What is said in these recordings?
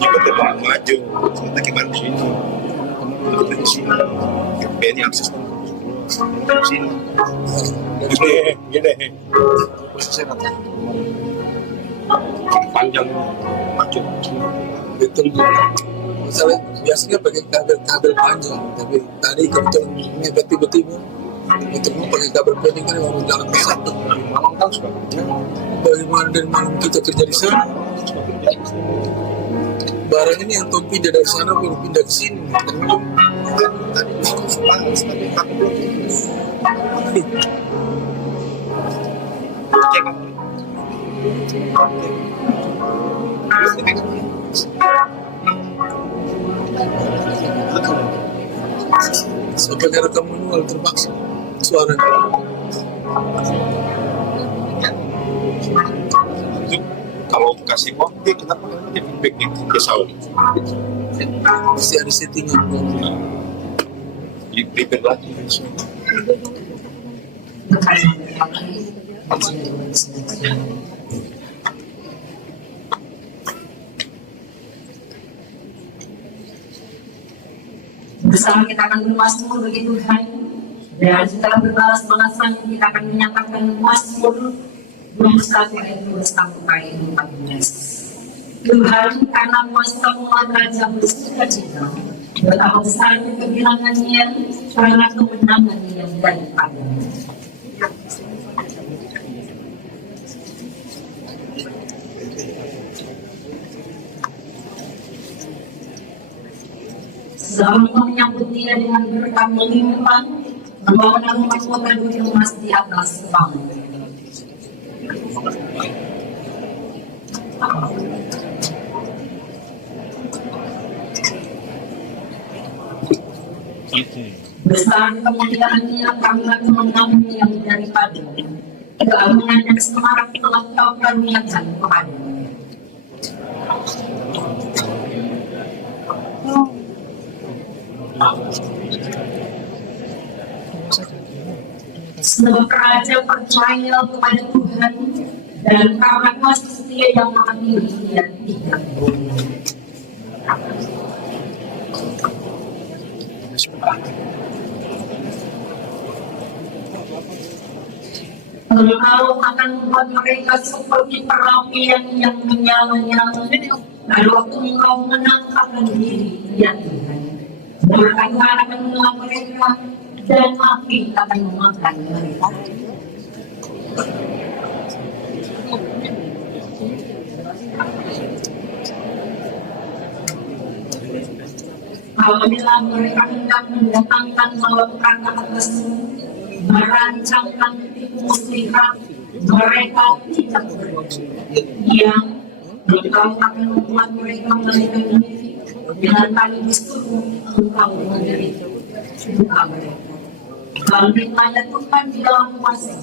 jika terbang maju kita gimana sih itu di sini ini akses di sini gede posisinya panjang maju betul. Misalnya biasanya pakai kabel panjang, tapi tadi kebetulan mepet tiba-tiba itu mau pakai kabel pendek kan orang dalam satu. Malang kan suka Bagaimana dari malam kita kerja di sana? Barang ini yang topi dari sana baru pindah ke sini. tadi panas tapi kami belum cek Sampai rekam manual terpaksa suara. kalau kasih waktu kita pakai feedback ke Saudi Pasti ada settingan. di prepare lagi bersama kita akan bermasmur bagi Tuhan, dan setelah berbalas balasan kita akan menyatakan Mazmur 21 ayat 14. Tuhan, karena kuasa-Mu Raja bersukacita, betapa besar kebilangannya, karena kemenangannya yang daripada-Nya. Selalu menyambut dia dengan berkat melimpah, membawa mahkota duri emas di atas kepala. Besar kemuliaannya karena kemenangan yang daripada keagungan dan semarak telah Kau karuniakan kepada. Sebab Raja percaya kepada Tuhan, dan karena kasih setia yang mengambil dia tidak boleh. Engkau akan membuat mereka seperti perapian yang menyala-nyala, lalu waktu Engkau menangkapkan diri, ya Tuhan. Berkat akan mengelap mereka, dan api akan memakan mereka. Apabila mereka hendak mendatangkan malapetaka atasmu, merancangkan tipu muslihat, mereka tidak berdosa. Yang engkau akan membuat mereka melarikan diri, dengan tali bisumu engkau menderita duka mereka. Bangkitlah Tuhan di dalam kuasa,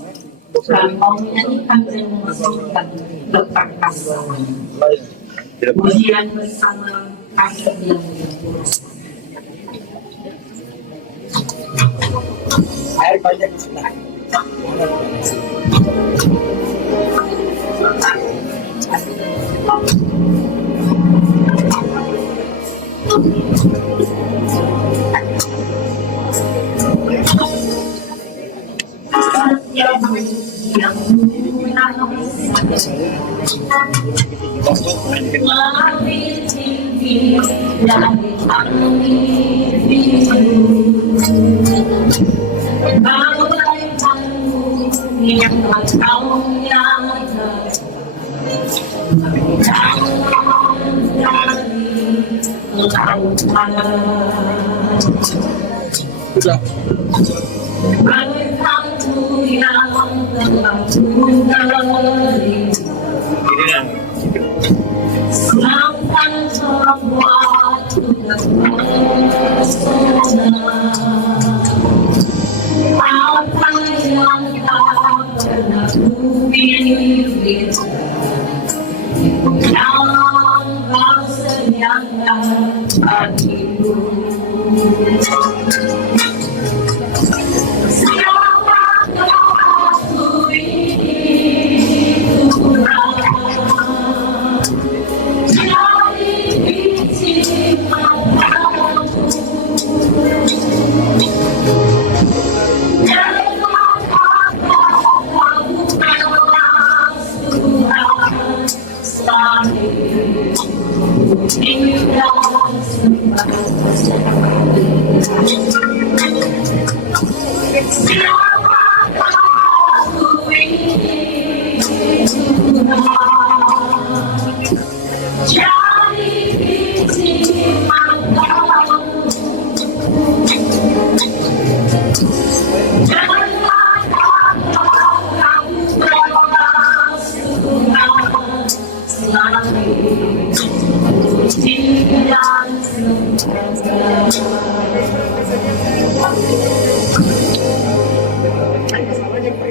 dan mau menyanyikan dan memasukkan letak kasih. Pujian bersama kasih yang berkuasa. Air banyak di sana.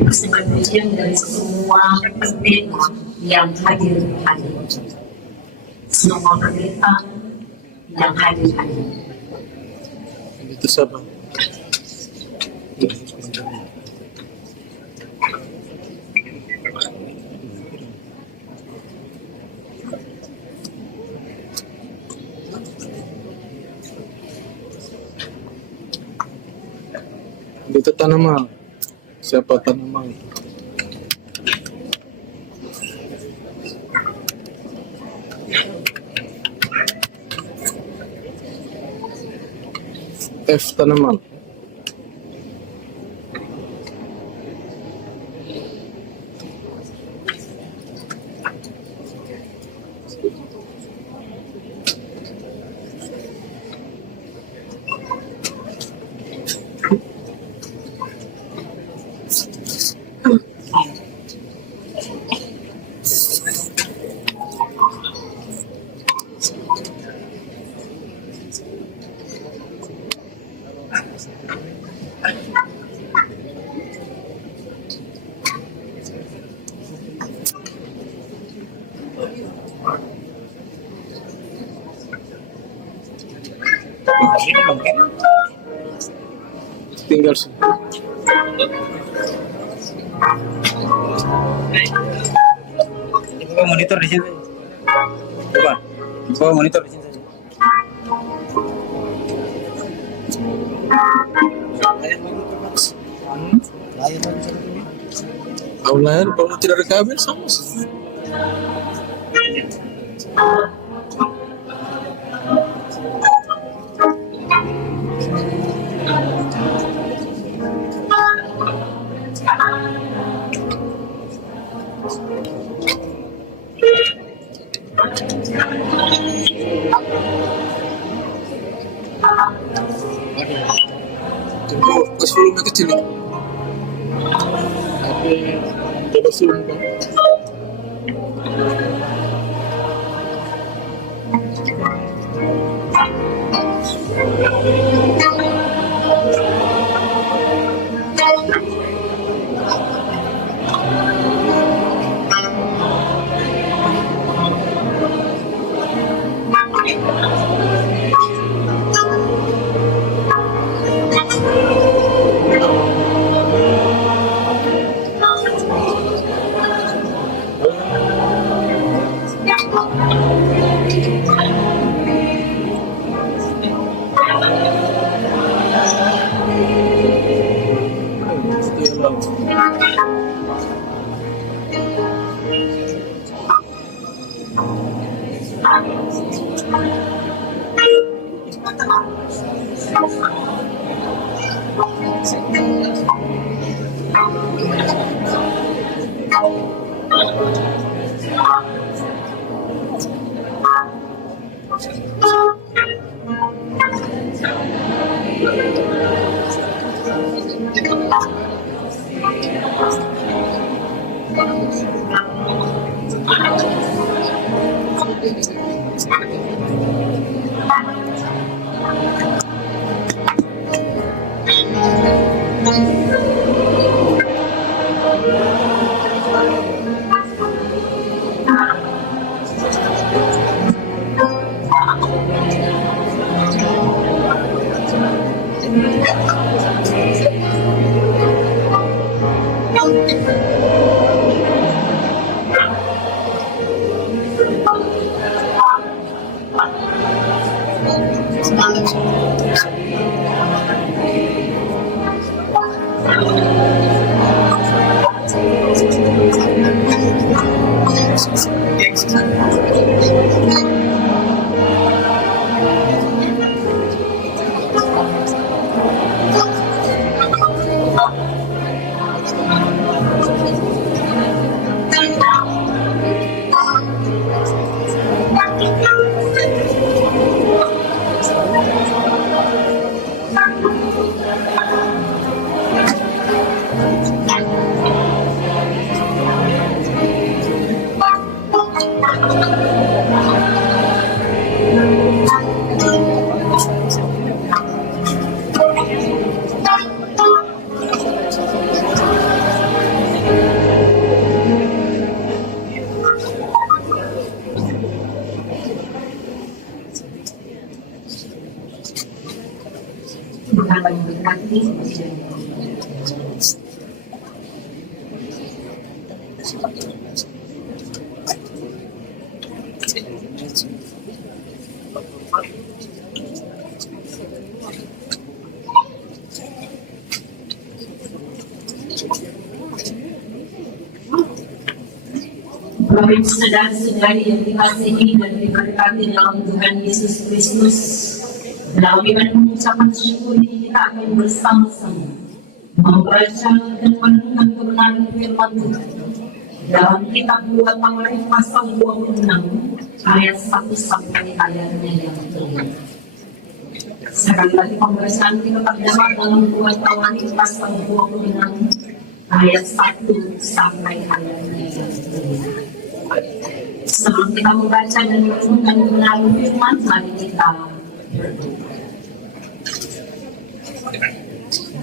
Sebagian dari semua pendeta yang hadir. Semua pendeta yang hadir. Itu siapa? Itu tanaman. Siapa tanaman? F tanaman. Tinggal sih. Coba monitor di sini. Coba monitor di sini saja. Online kalau tidak ada kabel sama sih. Tunggu pas volume kecil. Coba zoom kan. Tuhan memberkati. Bapak Ibu saudara-saudari yang dikasihi dan diberkati dalam Tuhan Yesus Kristus, melalui mengucapkan syukur ini kita akan bersama-sama membaca dan merenungkan kebenaran firman Tuhan dalam kitab 2 Tawarikh pasal 26 ayat 1 sampai ayatnya yang kelima. Sekali lagi pembacaan kita terdapat dalam 2 Tawarikh pasal 26 ayat 1 sampai ayatnya yang kelima. Sebelum kita membaca dan merenungkan kebenaran firman, mari kita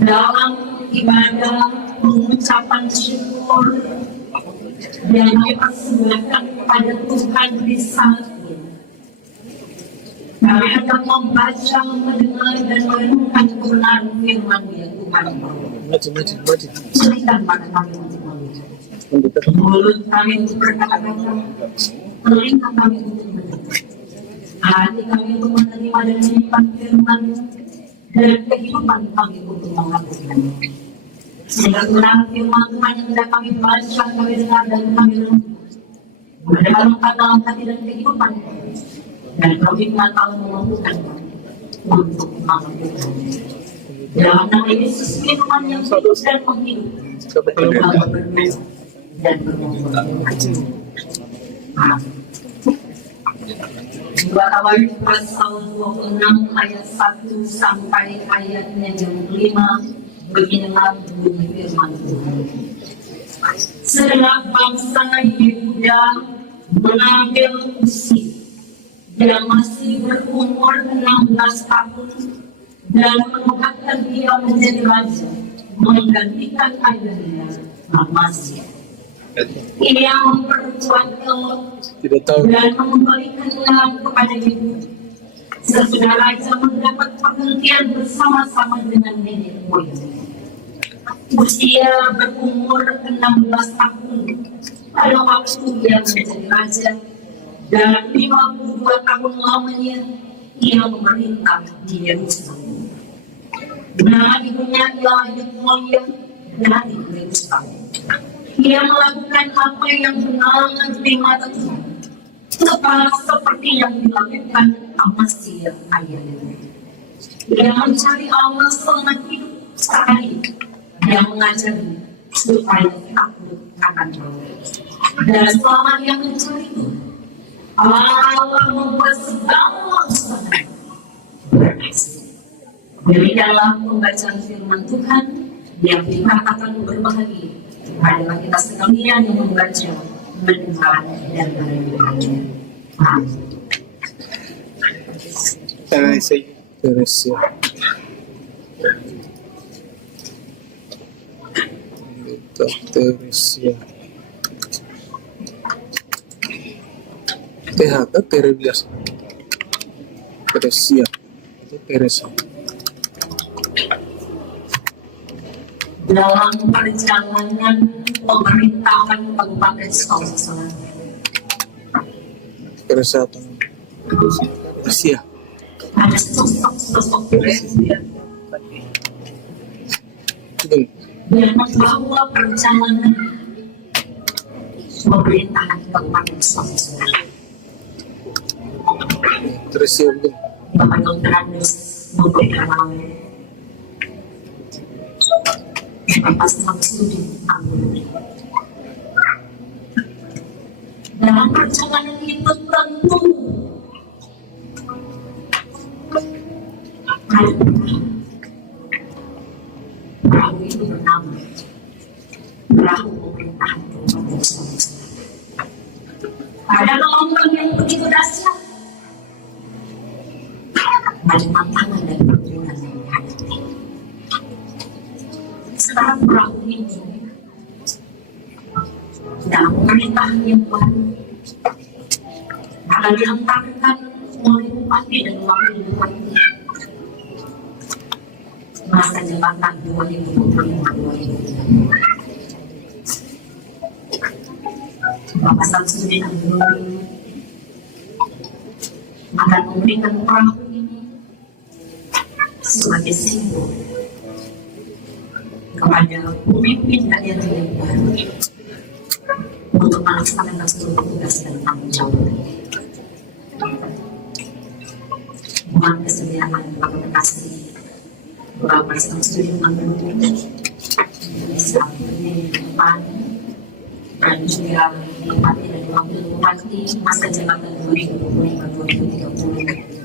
dalam ibadah pengucapan syukur yang kita persembahkan kepada Tuhan di saat ini. Kami akan membaca, mendengar dan merenungkan kebenaran firman ya Tuhan. Berikan pada kami untuk membaca. Mulut kami untuk berkata-kata, telinga kami untuk mendengar, hati kami untuk menerima dan menyimpan firman, dan kehidupan kami untuk melakukannya. Sehingga kebenaran firman Tuhan yang tidak kami baca, kami dengar dan kami renungkan, berdalamkan dalam hati dan kehidupan kami, dan berhikmat kami memampukan kami untuk melakukannya. Dalam nama Yesus firman yang hidup dan menghidupkan, kami berdoa dan bermohon. Amin. 2 Tawarikh pasal 26 ayat 1 sampai ayatnya yang kelima, beginilah bunyi firman Tuhan. Segenap bangsa Yehuda mengambil Uzi yang masih berumur 16 tahun dan mengangkat dia menjadi raja, menggantikan ayahnya Amasya. Ia memperkuat Tidak tahu. dan mengembalikannya kepada Yehuda. Sesudah raja mendapat perhentian bersama-sama dengan nenek moyang. Usia berumur 16 tahun pada waktu dia menjadi raja, dan 52 tahun lamanya ia memerintah di Yerusalem. Nama ibunya ialah Yekmolia dari Yerusalem. Ia melakukan apa yang benar di mata Tuhan, seperti yang dilakukan Amasya ayahnya. Dia mencari Allah selama hidup sekali. Dia mengajari supaya takut akan Allah. Dan selama dia mencari itu, Allah membuat segala usaha berhasil. Demikianlah pembacaan firman Tuhan yang dikatakan berbahagia adalah kita sekalian yang membaca, mendengar, dan merenungkannya. Amin. Teresia. Teresia. THK Teresia. Teresia. Itu Teresia. Dalam perjalanan pemerintahan Kabupaten Sulawesi Selatan, Teresia. Teresia. ada sosok-sosok presiden yang membawa perjalanan pemerintahan Kabupaten Sulawesi Selatan. Teresia. Bapak Dr. Andes memberikan nama Bapak Samsudin Abdul. Dalam perjalanan itu tentu ada perahu itu bernama perahu pemerintahan Kabupaten Sulawesi Selatan. Ada gelombang yang begitu ada tantangan dan perjuangan yang dihadapi. Sekarang perahu ini dalam pemerintahan yang baru akan dihantarkan oleh bupati dan wakil bupati masa jabatan 2025-2030. Bapak Samsudin Abdul akan memberikan perahu ini sebagai simbol kepada pemimpin daerah yang baru untuk melaksanakan seluruh tugas dan tanggung jawab. Mohon kesediaan Bapak Bekasi, Bapak Samsudin Abdul bisa berdiri di depan dan juga bupati dan wakil bupati masa jabatan 2025-2030.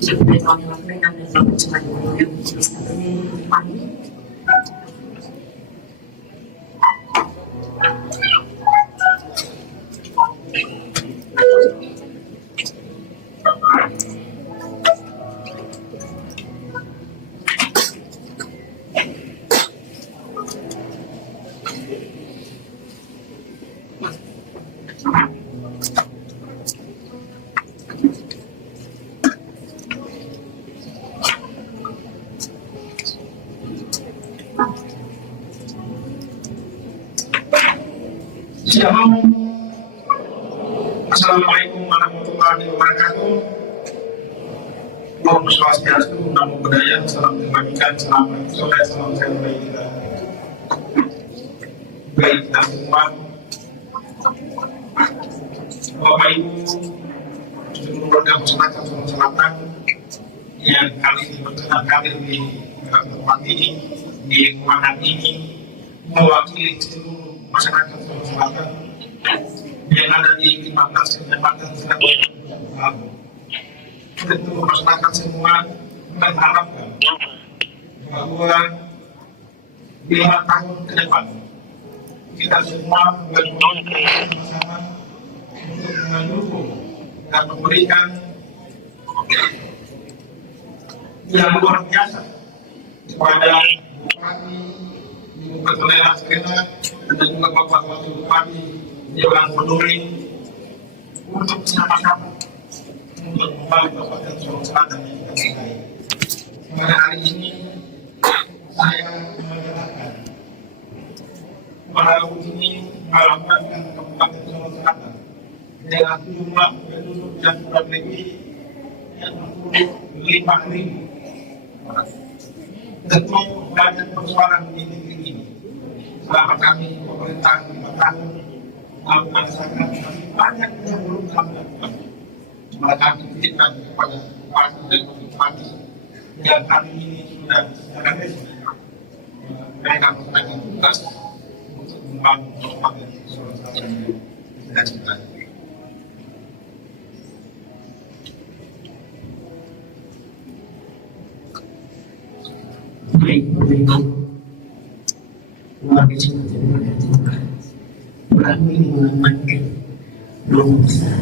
Juga tahun yang lalu dan Bapak Cuma yang bisa berdiri di depan. Assalamualaikum warahmatullahi wabarakatuh. Om Swastiastu, Namo Buddhaya, salam kebajikan, salam sore, salam sehat bagi kita. Bagi kita semua, Bapak Ibu, seluruh warga masyarakat Sulawesi Selatan yang kali ini berkenan hadir di tempat ini, di ruangan ini, mewakili seluruh masyarakat Sulawesi Selatan yang ada di 15 kecamatan Selatan. Tentu masyarakat semua mengharapkan bahwa 5 tahun ke depan kita semua berjuang bersama-sama untuk mendukung dan memberikan yang luar biasa kepada Bupati Ibu Ketua Serena dan juga Bapak Wakil Bupati Dewan Peduli untuk sama-sama untuk membangun Kabupaten Sulawesi Selatan yang kita cintai. Pada hari ini saya menyatakan bahwa ini melambangkan Kabupaten Sulawesi Selatan dengan jumlah penduduk yang kurang lebih 65.000. Tentu banyak persoalan di negeri ini. Selama kami pemerintah 5 tahun melaksanakan, masih banyak yang belum dilakukan. Maka kami titipkan kepada Bupati dan Bupati yang kali ini sudah secara resmi mereka melakukan tugas untuk membangun Kabupaten Sulawesi Selatan yang kita cintai. Baik, Bapak Ibu, warga Cina terima kasih. Kami mengamankan rumah besar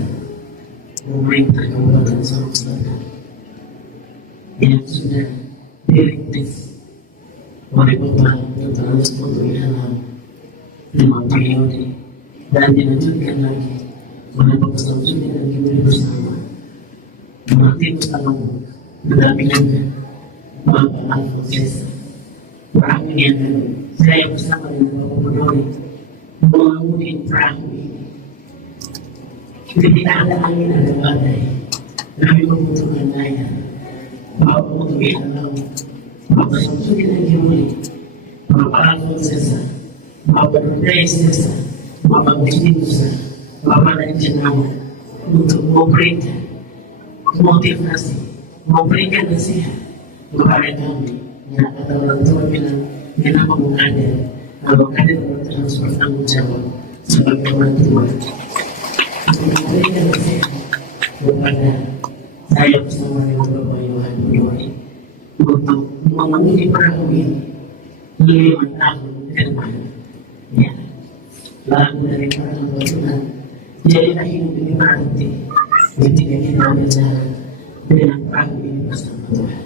pemerintah Kabupaten Sulawesi Selatan yang sudah dirintis oleh Bapak Dr. Sekutu Ilham 5 periode dan dilanjutkan lagi oleh Bapak Samsudin dan Kibuli bersama Mati bersama mendampingi Bapak Alfonso. Perahu ini akan saya bersama dengan Bapak Peduli mengemudi perahu ini. Ketika ada angin, ada badai, kami membutuhkan daya. Bapak untuk Ilham, Bapak Samsudin dan Kibuli, Bapak Alfonso, Bapak Desa, Bapak Desa, Bapak dari Jenama untuk memberikan motivasi, memberikan nasihat kepada kami yang kata orang tua bilang kenapa mengajar kalau kader harus bertanggung jawab sebagai orang tua memberikan nasihat kepada saya bersama dengan Bapak Yohan Budori untuk mengemudi perahu ini 5 tahun ke depan ya. Lagu dari para Tuhan jadilah hidup ini berarti ketika kita berjalan dengan pagi ini bersama Tuhan.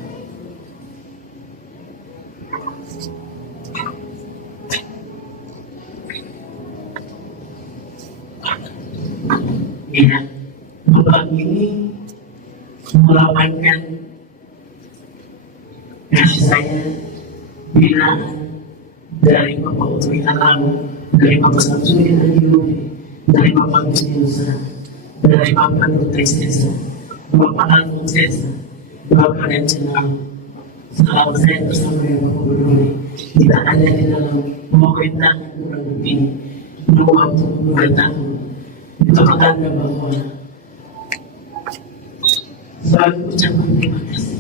Ya, Bapak ini melawatkan kasih saya binaan dari Bapak Utwi Alam, dari Bapak Samsudin Adiuri, dari Bapak Musa, dari Bapak Nutristesa, Bapak Al-Muntesa, Bapak dan Jenang. Selama saya bersama dengan Bapak Berduri, kita ada di dalam pemerintahan kurang lebih 22 tahun. Itu pertanda bahwa sebagai ucapan terima kasih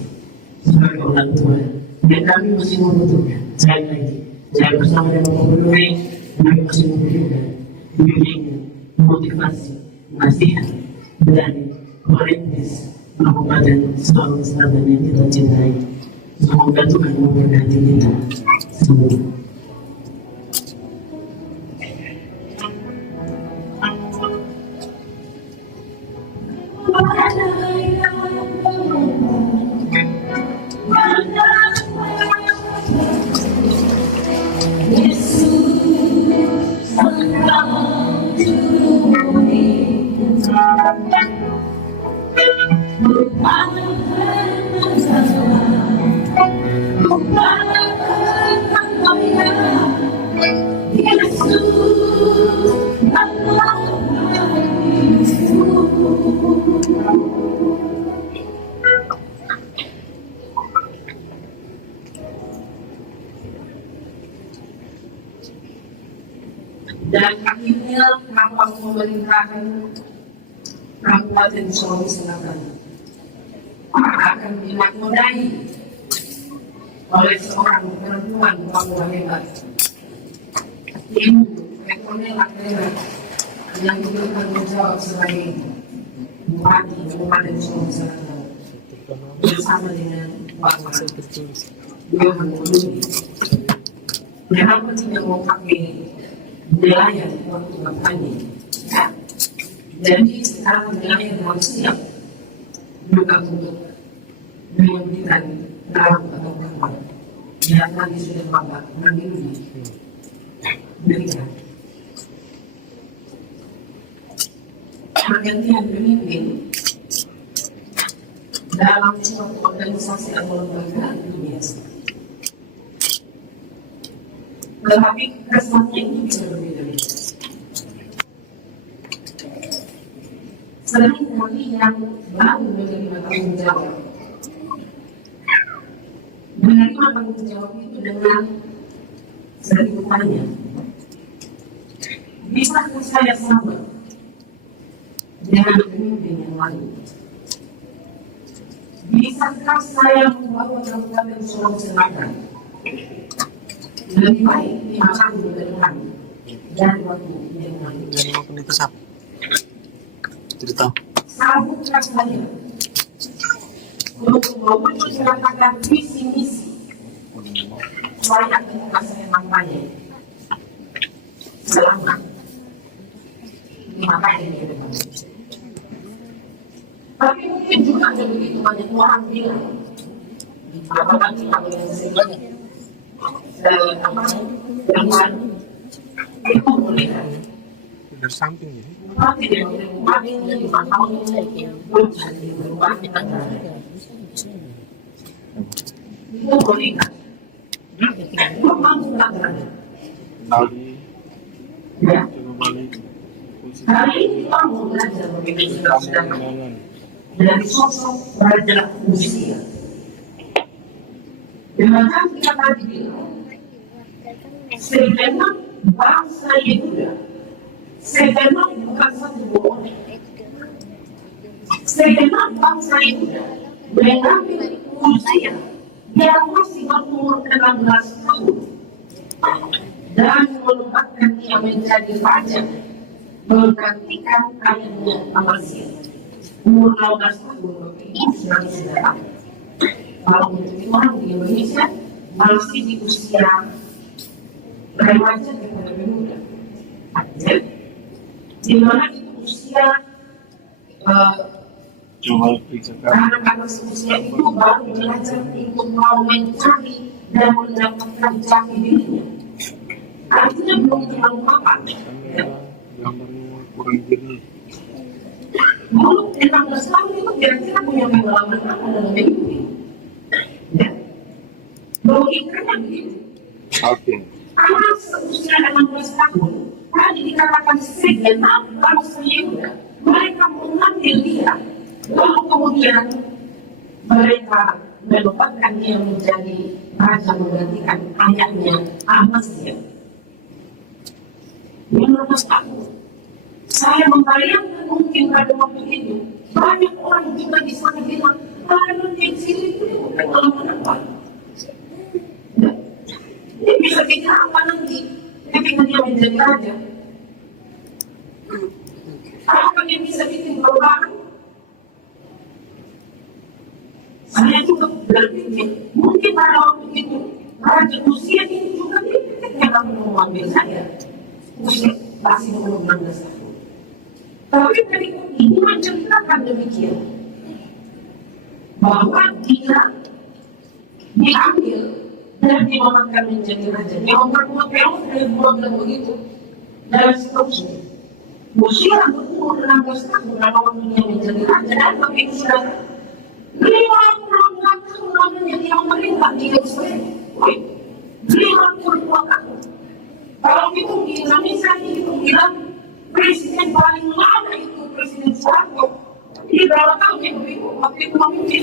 sebagai orang tua dan kami masih membutuhkan sekali lagi saya bersama dengan Bapak Berduri, kami masih membutuhkan bimbingan, motivasi, nasihat dan merintis Kabupaten Sulawesi Selatan yang kita cintai. Semoga Tuhan memberkati kita semua. Dan akhirnya rampang pemerintahan Kabupaten Sulawesi Selatan akan dimaknai oleh seorang perempuan Papua hebat, Ibu Petonela Pereira, yang bertanggung jawab sebagai Bupati Kabupaten Sulawesi Selatan bersama dengan Bapak Johan Budi. Kenapa tidak mau pakai nelayan waktu kampanye? Ya. Jadi sekarang nelayan harus siap juga untuk memberikan dalam atau kapal yang tadi sudah Bapak Mandiri berikan. Pergantian pemimpin dalam suatu organisasi atau lembaga itu biasa. Tetapi kesannya ini bisa berbeda-beda. Sering kali yang baru menerima tanggung jawab, menerima tanggung jawab itu dengan sedikit tanya, bisakah saya sama dengan pemimpin yang lain? Bisakah saya membawa Kabupaten Sulawesi Selatan lebih baik di masa ke depan dan waktu yang lalu? Sambutkan saya untuk menyatakan visi misi saya ketika saya kampanye selama 5 tahun ke depan. Tapi mungkin juga ada begitu banyak orang bilang apakah kita menyaksikan dengan itu boleh kan? Dari samping ya. Tapi dia berubah ini 5 tahun menjadi berubah negara. Itu boleh kan? Membangun negara. Ya. Hari ini kita mau belajar begitu sudah dari sosok Raja Rusia. Dengan kita tadi bilang, segenap bangsa Yehuda, segenap bukan satu bohong, segenap bangsa Yehuda mengambil Uzia yang masih berumur 16 tahun dan menempatkan dia menjadi raja, menggantikan ayahnya Amasya. Umur 12 tahun ini sudah datang. Kalau untuk orang di Indonesia masih di usia remaja dan lebih muda. Di mana itu usia Cuma pikirkan Anak-anak seusia itu baru belajar untuk mau mencari dan mendapatkan jati dirinya. Artinya belum terlalu mapan. gambarnya kurang jernih. Dulu 16 tahun itu kira-kira punya pengalaman apa dalam hidup ini? Ya. Logikanya begitu. Oke. Anak seusia 16 tahun, tadi dikatakan segenap bangsa Yehuda, mereka mengambil dia, lalu kemudian mereka menempatkan dia menjadi raja menggantikan ayahnya Amazia. 15 tahun. Saya membayangkan mungkin pada waktu itu banyak orang juga di sana bilang, "Anak yang sini itu pengalaman apa? Dia bisa bikin apa nanti ketika dia menjadi raja? Apa dia bisa bikin perubahan?" Saya juga berpikir, mungkin pada waktu itu raja usia ini juga dia akan mengambil saya. Usia masih umur 16 tahun. Tapi ketika ini menceritakan demikian, bahwa dia diambil dan dimakamkan menjadi raja. Yang memperkuat Petrus dari bulan begitu dan seterusnya. Usia umur 16 tahun pada waktu dia menjadi raja dan begitu sudah 52 tahun lamanya dia memerintah di Yerusalem. 52 tahun. Kalau itu di Indonesia itu bilang presiden paling lama itu Presiden Soeharto. Dia berapa tahun dia begitu? Waktu itu memimpin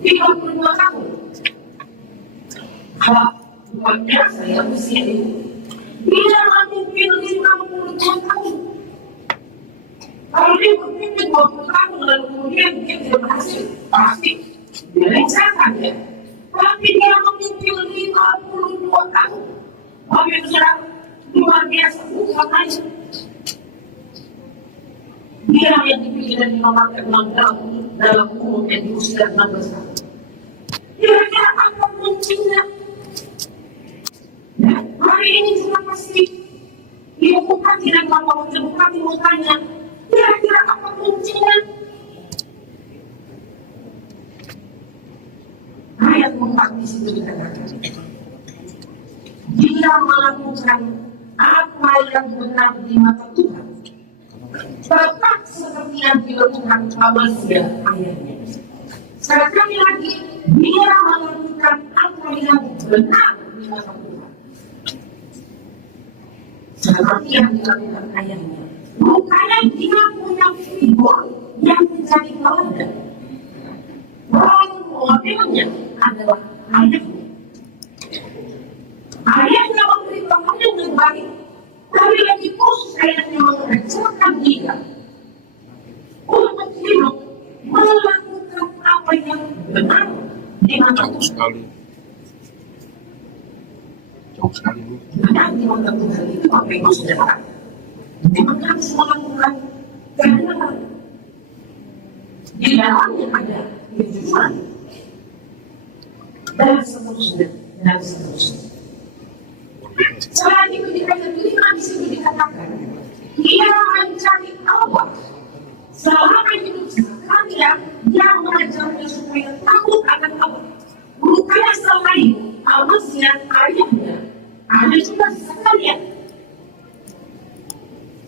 32 tahun. Kalau luar biasa ya usia itu. Dia memimpin 52 tahun. Kalau dia memimpin 20 tahun lalu kemudian dia tidak berhasil, pasti dia lengsarkan ya. Tapi dia memimpin 52 tahun. Tapi itu sudah luar biasa, bukan aja. Dia yang dipilih dan dinobatkan dalam umum yang di usia 16 tahun. Kira-kira apa kuncinya? Ya, hari ini juga pasti diumumkan tidak mau terbuka dimutanya. Kira-kira apa kuncinya? Ayat 4 di situ dikatakan, dia melakukan apa yang benar di mata Tuhan, tepat seperti yang dilakukan Amazia ayahnya. Sekali lagi, dia melakukan apa yang benar di mata Tuhan, seperti yang dilakukan ayahnya. Bukannya dia punya figur yang menjadi teladan. Role modelnya adalah ayahnya. Ayahnya memberitahukan yang baik, tapi lagi khusus ayahnya mengajarkan dia untuk hidup melakukan apa yang benar di mata Jauh sekali. Jauh sekali ini. benar di mata Tuhan itu apa yang maksudnya Pak? Memang harus melakukan kebenaran. Di dalamnya ada kejujuran dan seterusnya dan seterusnya. Selain itu di ayat 5 di sini dikatakan, dia mencari Allah selama hidup sekalian, dia mengajarnya supaya takut akan Allah. Bukannya selain Amazia ayahnya, ada juga sekalian.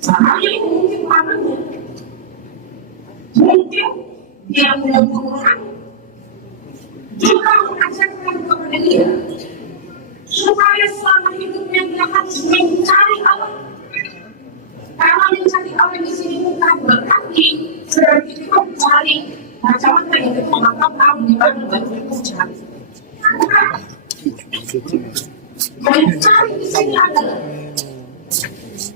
Sekalian ini mungkin pamannya, mungkin dia punya guru juga mengajarkan kepada dia supaya selama hidupnya dia harus mencari Allah. Karena mencari Allah di sini bukan berarti seperti kita mencari macam-macam yang kita makan tahu di mana baju mencari. Mencari di sini adalah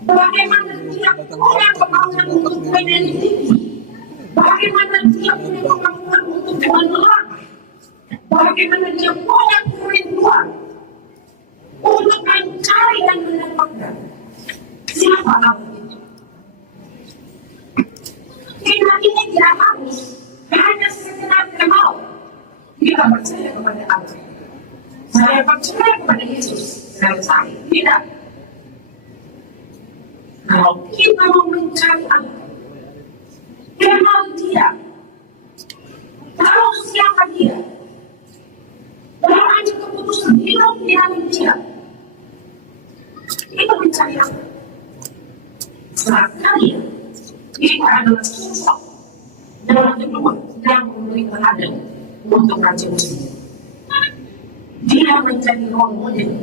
bagaimana dia punya kemampuan untuk meneliti, bagaimana dia punya kemampuan untuk menelaah, bagaimana dia punya kerinduan untuk mencari dan mendapatkan siapa Allah itu. Kita ini tidak harus hanya sekedar kenal. Kita percaya kepada Allah. Saya percaya kepada Yesus. Saya percaya. Tidak. Kalau kita mau mencari Allah, kenal Dia, Kita adalah sosok yang kedua yang memberi teladan untuk Raja Usia. Dia menjadi role model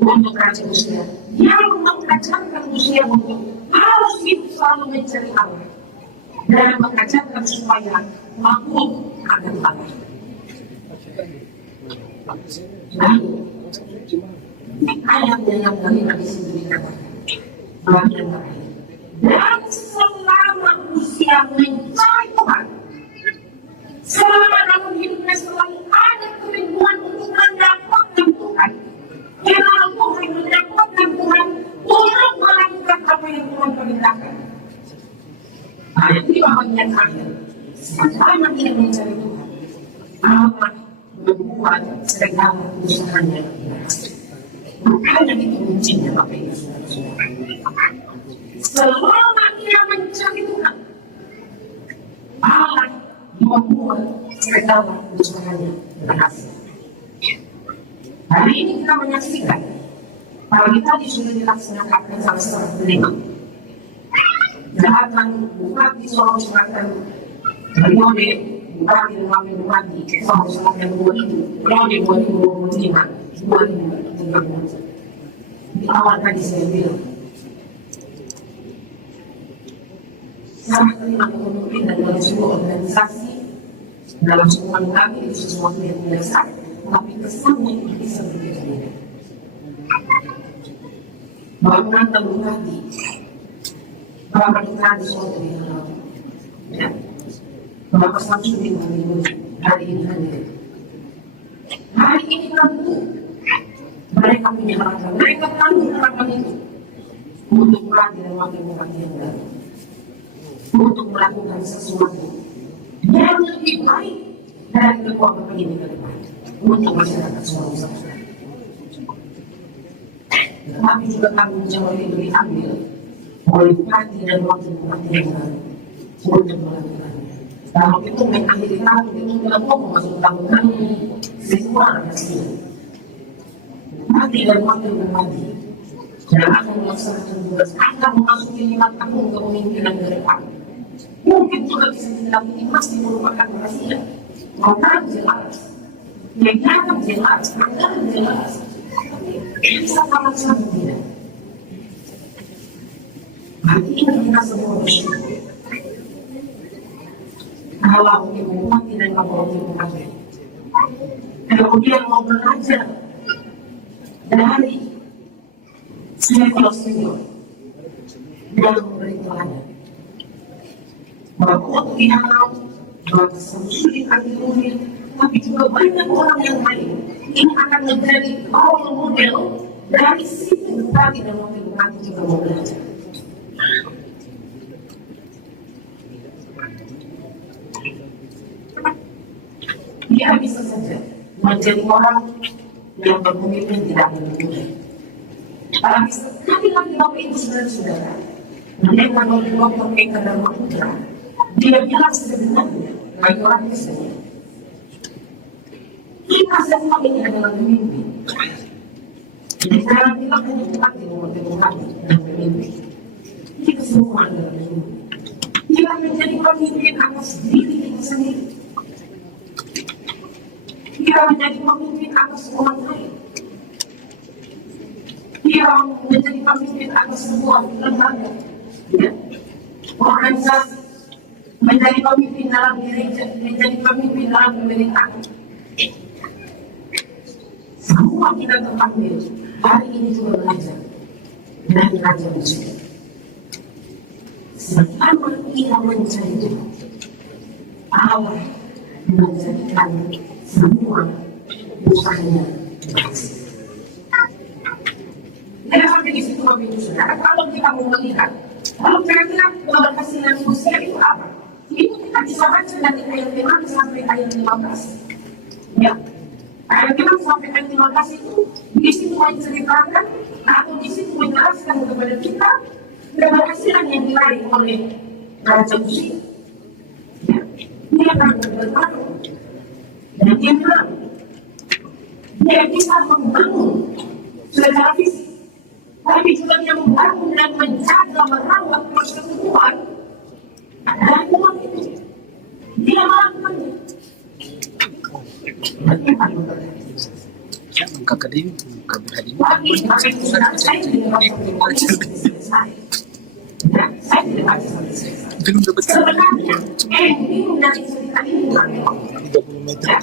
untuk Raja Usia. Dia mengajarkan Usia untuk harus hidup selalu mencari Allah dan mengajarkan supaya makhluk akan Allah. Nah, ayatnya yang kelima di sini dikatakan bagian terakhir. Dan selama Usia mencari Tuhan, selama dalam hidupnya selalu ada kerinduan untuk mendapatkan Tuhan, dia mampu mendapatkan Tuhan untuk melakukan apa yang Tuhan perintahkan. Ayat ini bagian terakhir. Selama dia mencari Tuhan, Allah membuat segala usahanya berhasil. Bukannya itu kuncinya Bapak Ibu Saudara. Selama dia mencari Tuhan, Allah membuat segala usahanya berhasil. Hari ini kita menyaksikan pagi tadi sudah dilaksanakan salah satu kelima. Datang bupati Solo Selatan, periode bupati Lewati Bupati Solo Selatan 2000, periode 2025, 2030. Di awal tadi saya bilang, sama terima kepemimpinan dalam sebuah organisasi, dalam sebuah lembaga itu sesuatu yang biasa, tapi kesannya itu bisa berbeda-beda. Bangunan Bupati, Bapak Ikan di Solo dari Halau, ya, Bapak Samsudin hari ini hadir. Hari ini tentu mereka punya harapan, mereka tanggung harapan itu untuk berada dan wakil bupati yang baru, untuk melakukan sesuatu yang lebih baik dari kekuatan ini ke depan untuk masyarakat Sulawesi Selatan. Tetapi juga tanggung jawab itu diambil oleh bupati dan wakil bupati yang baru untuk melakukannya. Kalau itu mengakhiri tahun itu tidak mau masuk tahun lalu semua hasil. Bupati dan wakil bupati yang akan melaksanakan tugas akan memasuki 5 tahun kepemimpinan ke depan. Mungkin juga bisa dibilang ini masih merupakan rahasia. Program jelas, kegiatan jelas, anggaran jelas, bisa sama-sama tidak. Hari ini kita semua bersyukur. Kalau bupati dan wakil bupati, kemudian mau belajar dari senior dalam memberi teladan. Bahwa di Halau, Bapak Samsudin Abdul, tapi juga banyak orang yang lain ini akan menjadi role model dari situ bupati dan wakil bupati juga mau belajar. Dia bisa saja menjadi orang yang berpemimpin tidak mudah. Tapi sekali lagi Bapak Ibu Saudara-saudara, mereka berdua Dr. Dharma Putra, dia bilang sebenarnya bagi orang Kristen, kita semua ini adalah pemimpin. Jadi sekarang kita hanya bupati dan pemimpin. Kita semua adalah pemimpin. Kita menjadi pemimpin atas diri kita sendiri. Kita menjadi pemimpin atas orang lain. Kita menjadi pemimpin atas sebuah lembaga, ya, organisasi, menjadi pemimpin dalam gereja, menjadi pemimpin dalam pemerintahan. Semua kita terpanggil hari ini juga belajar dari Raja Usia. Selama kita mencari Tuhan, Allah menjadikan semua usahanya berhasil. Tidak sampai di situ Bapak Ibu Saudara. Kalau kita mau melihat, kalau kira-kira keberhasilan Usia itu apa? Itu kita bisa baca dari ayat 5 sampai ayat 15. Ya, ayat 5 sampai ayat 15 itu di situ menceritakan atau di situ menjelaskan kepada kita keberhasilan yang diraih oleh Raja Usia. Ya, dia akan bertarung dan dia bilang dia bisa membangun secara fisik, tapi juga dia membangun dan menjaga merawat persekutuan Adalah uang itu. Dia melakukannya. Kakak dia, kakak Hadi. Tapi akan saya tidak bisa selesai. Ya, saya tidak bisa selesai. Belum dapat Sebenarnya, ending dari cerita ini bukan 30 meter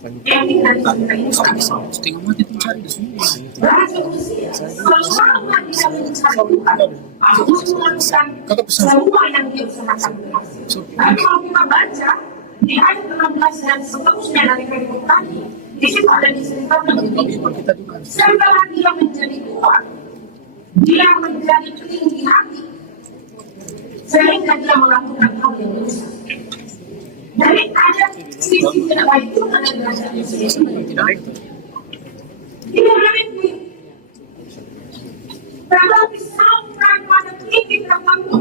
ke ending dari cerita ini bukan setengah mati mencari di semua. Bahasa Rusia, kalau orang bisa mencari Tuhan, harus melakukan semua yang dia usahakan. Tapi kalau kita baca di ayat 16 dan seterusnya dari Firman tadi, di situ ada diceritakan begini. Setelah dia menjadi kuat, dia menjadi tinggi hati, sehingga dia melakukan hal yang dosa. Jadi ada sisi tidak baik itu ada belajar di sini. Dia berhenti. Tetapi sampai pada titik tertentu,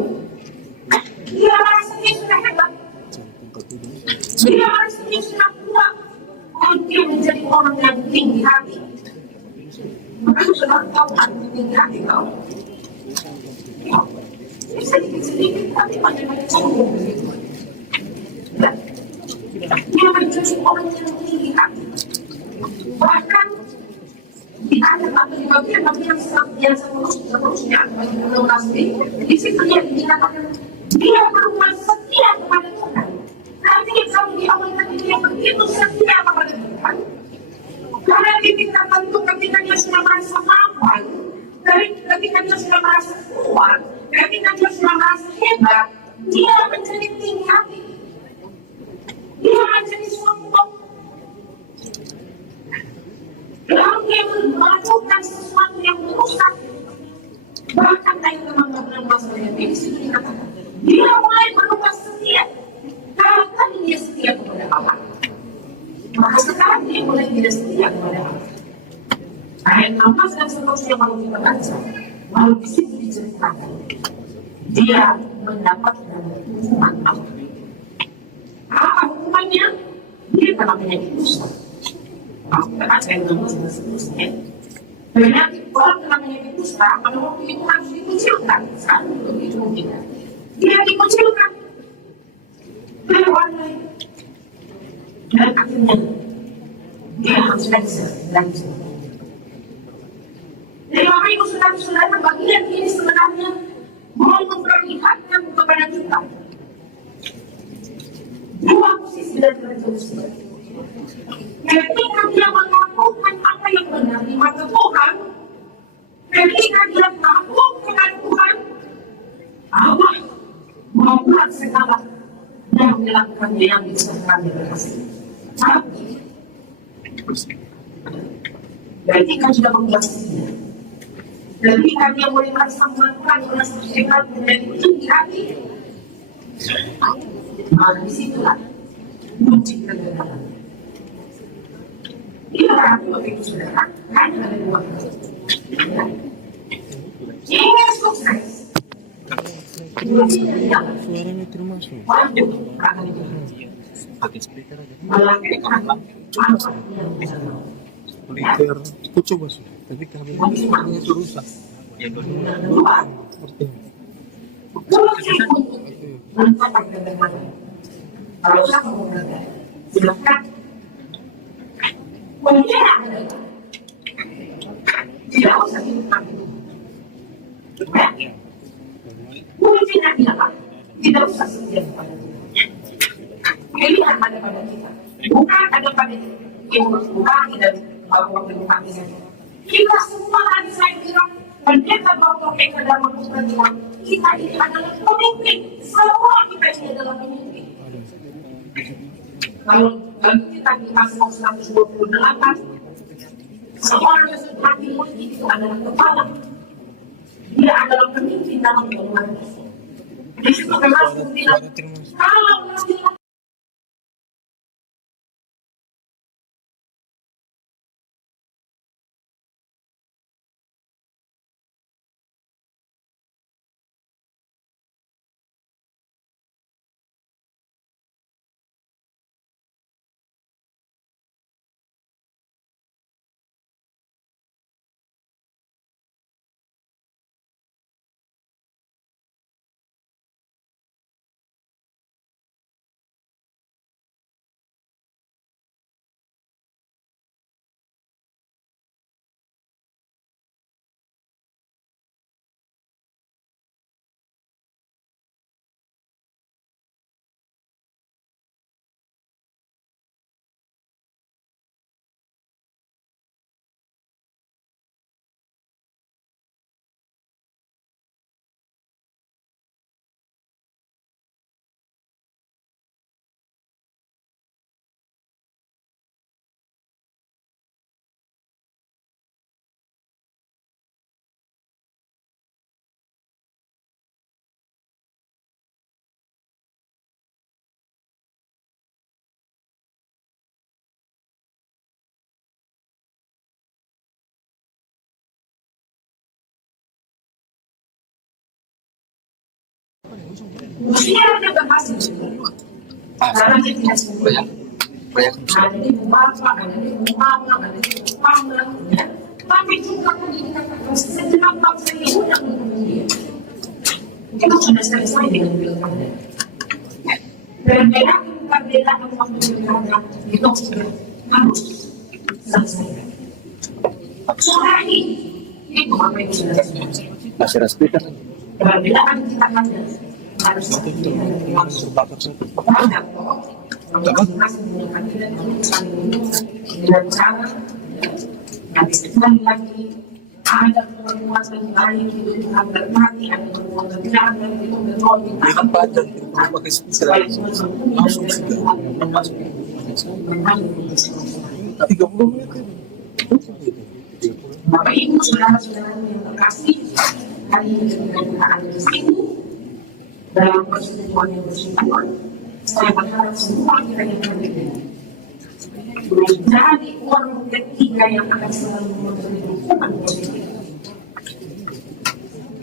dia merasa dia sudah hebat. Dia merasa dia sudah kuat. Dia menjadi orang yang tinggi hati. Maka sudah tahu arti tinggi hati kau. Sedikit-sedikit tapi banyak-banyak sombong. Dia menjadi orang yang tinggi hati. Bahkan di ayat atau di bagian yang seterusnya di situ dia dikatakan dia berbuat setia kepada Tuhan. Artinya kalau di awal tadi dia begitu setia kepada Tuhan. Karena titik tertentu ketika dia sudah merasa mapan, ketika dia sudah merasa kuat, ketika dia sudah merasa hebat, dia menjadi tinggi hati. Dia menjadi sombong. Lalu dia melakukan sesuatu yang merusak. Bahkan dari teman-teman masalahnya di situ dikatakan, dia mulai berubah setia. Kalau tadi dia setia kepada Allah, maka sekarang dia mulai tidak setia kepada Allah. Ayat 16 dan seterusnya kalau kita baca, lalu di situ diceritakan, dia mendapatkan hukuman Allah. Apa hukumannya? Dia telah menjadi dosa. Aku katakan saya belum seterusnya. Penyakit orang telah menjadi dusta, pada waktu itu harus dikucilkan. Sekarang belum itu tidak. Dia dikucilkan. Lain. Dan akhirnya dia harus lanjut. Jadi Bapak Ibu Saudara-saudara, bagian ini sebenarnya mau memperlihatkan kepada kita dua posisi dari manusia. Ketika dia melakukan apa yang benar di mata Tuhan, ketika dia takut kepada Tuhan, Allah membuat segala yang dilakukannya yang disahkan berhasil. Tapi ketika sudah membuat setia, ketika dia mulai merasa melakukan merasa hebat menjadi tinggi hati, maka disitulah muncul kegagalan. Ini berarti waktu itu saudara, hanya ada dua hal. Ingin sukses, Suaranya termasuk. wajib akan itu. Melakukan apa yang bisa Speaker, aku coba sih. Tapi kabelnya itu rusak. yang kedua, Seperti kunci untuk mencapai kegagalan. Kalau saya mau gagal, silakan. Kuncinya adalah tidak usah dilupakan itu. Kuncinya adalah tidak usah setia kepada Tuhan. Pilihan ada pada kita, bukan ada pada yang berkurang dan bahwa berkurang saja. Kita semua tadi saya bilang pendeta bahwa mereka dalam Tuhan, kita ini adalah pemimpin. Semua kita ini adalah pemimpin. Kalau kita di pasal 128, seorang yang sudah dimulai itu adalah kepala. Dia adalah pemimpin dalam golongan. Di situ termasuk bilang, kalau nanti Mestinya dia berhasil semua. Karena dia tidak semua. Banyak Ada di bapak, ada di mama, ada di tetangga, ya. Tapi juga pendidikan sejenak bangsa ini udah menunggu. Itu sudah selesai dengan pilkada. Perbedaan waktu pilkada itu sudah harus selesai. Soal ini, itu apa yang sudah selesai. masih resmi kan? Perbedaan kita ada harus langsung. Ada kok. Masing-masing menggunakan dengan cara tapi sekali lagi ada perbuatan baik itu bukan berarti ada perbuatan jahat itu berarti Ini panjang, kita pakai speaker langsung sudah masuk. 30 menit kan? Bapak Ibu saudara-saudara yang terkasih, hari ini kita ada di sini dalam persetujuan yang bersifat. Saya berharap semua kita yang berbeda menjadi orang ketiga yang akan selalu memberi dukungan positif.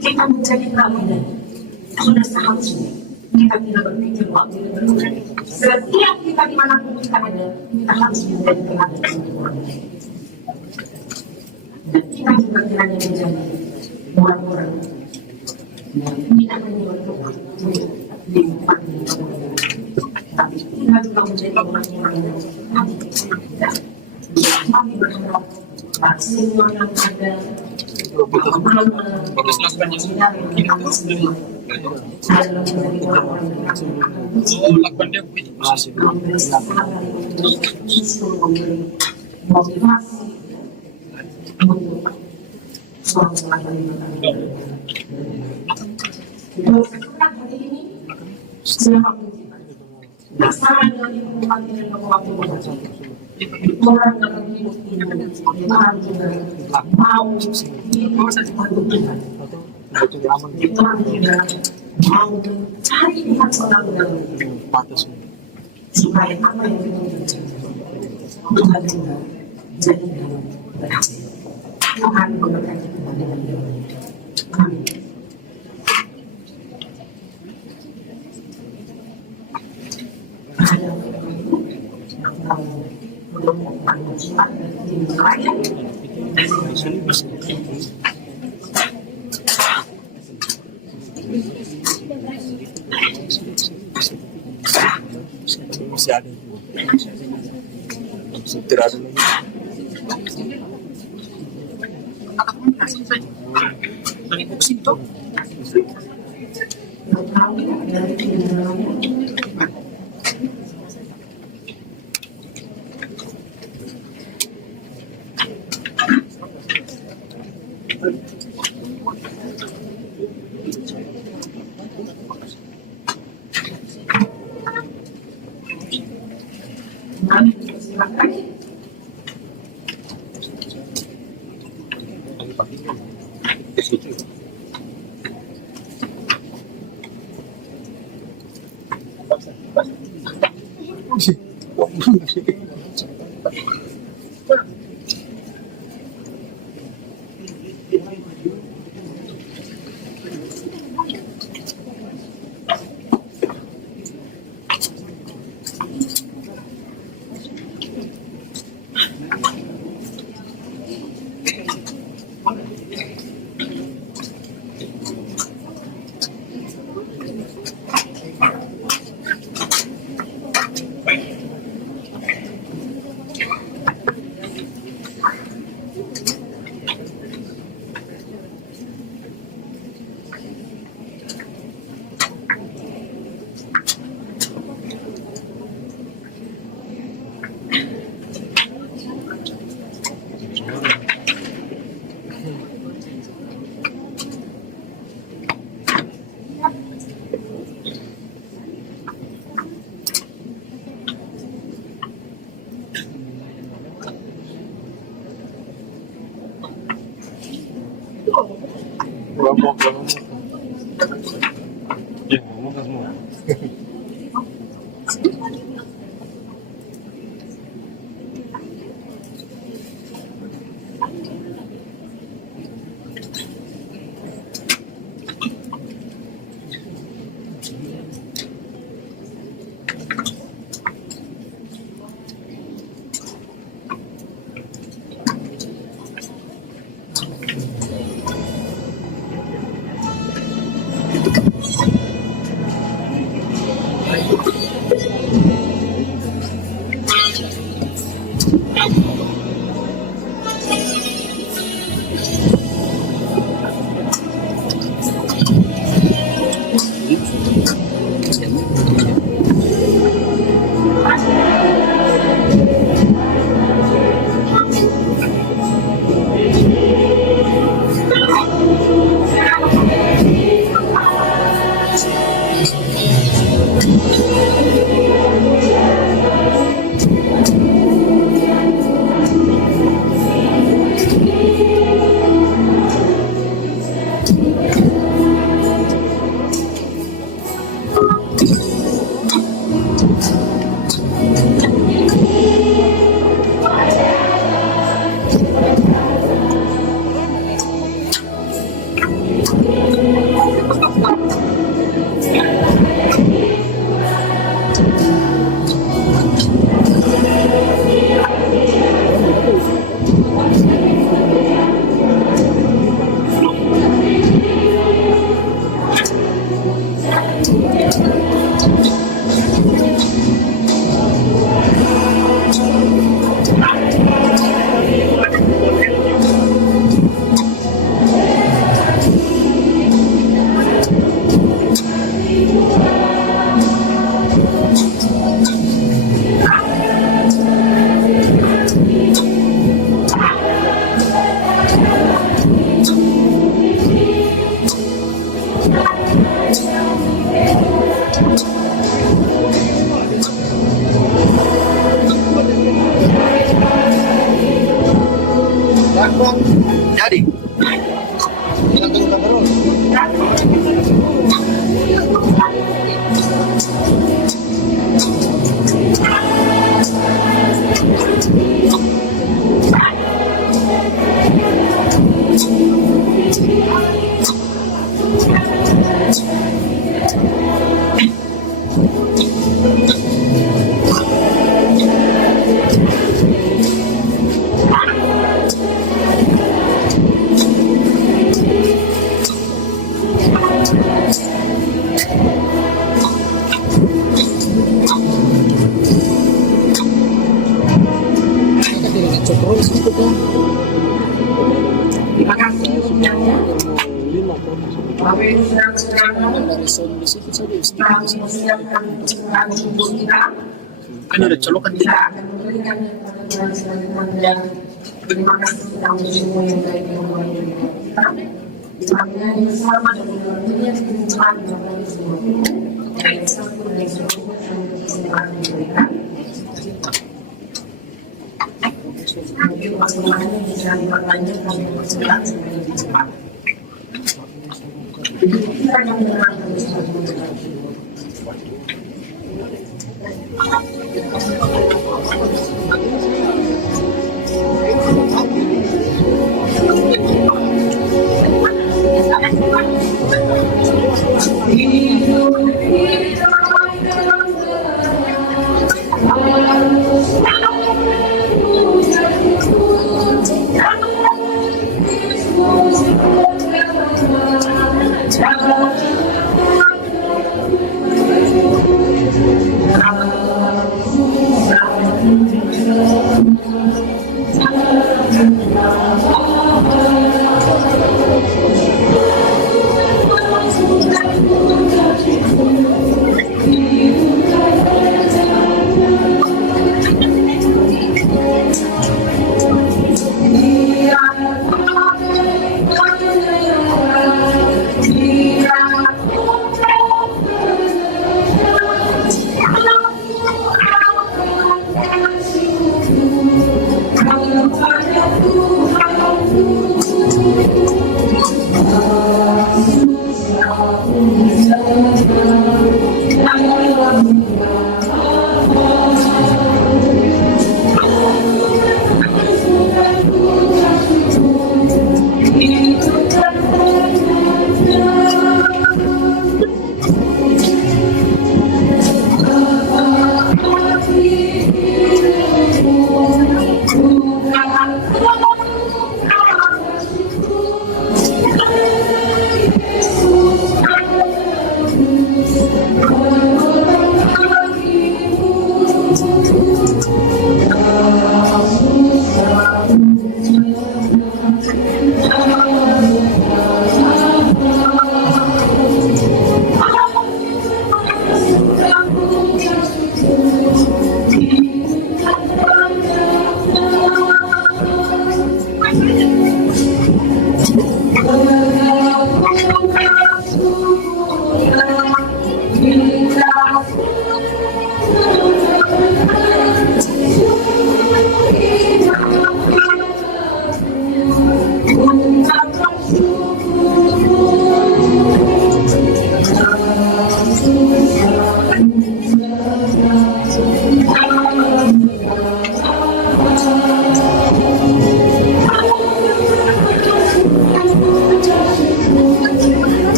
Kita menjadi teladan. Sudah seharusnya kita tidak berpikir waktu itu dulu. Setiap kita dimanapun kita ada, kita harus menjadi teladan untuk orang lain. Dan kita juga tidak hanya menjadi orang-orang yang tidak menyebabkan di tempat tapi kita juga menjadi orang-orang yang kami berharap semua yang ada motivasi untuk hari ini selamat bersama dengan ibu bupati dan bupati orang dalam hidup ini Tuhan juga mau hidup satu Tuhan. Tuhan juga mau mencari pihak orang dalam supaya apa yang kita Tuhan juga jadikan berhasil. Tuhan memberkati kita dengan amin. Masih ada tidak ada Jadi. Terima kasih undangannya. Bapak Ibu sedang kami siapkan kami untuk kita. Kan udah colokan Kita akan memberikan dan terima kasih kami semua yang baik yang kita. Kami yang sama dan tentunya kehidupan yang baik semua. Baik satu dan seluruh yang diberikan. Mungkin masing-masing bisa diperlanjut dan dipercepat semakin cepat. Kita yang mengenal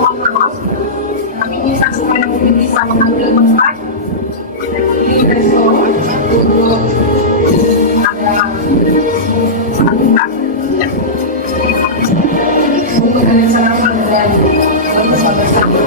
mohon maaf. Kami minta supaya bisa mengambil tempat di restoran untuk ada sanitasi. Untuk ada sarapan dan bersama-sama.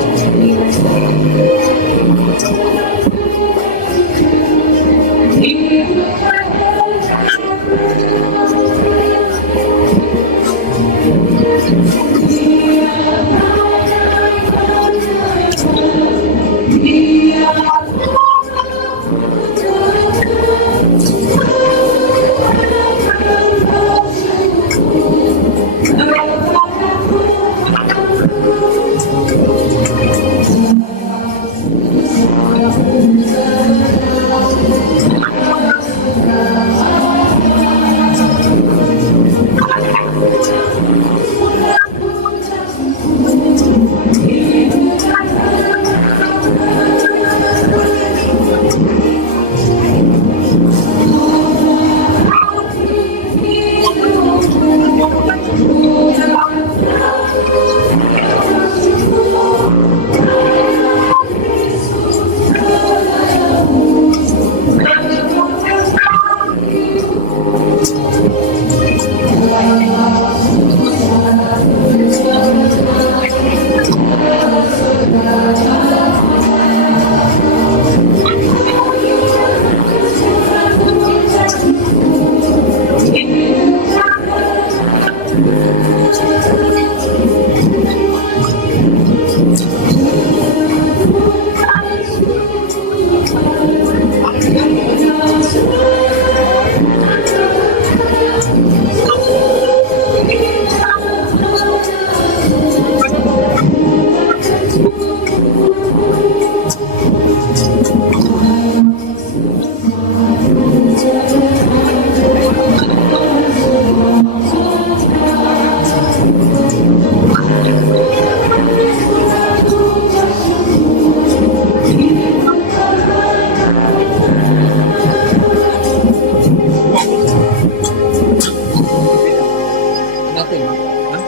Kenapa ini? Hah?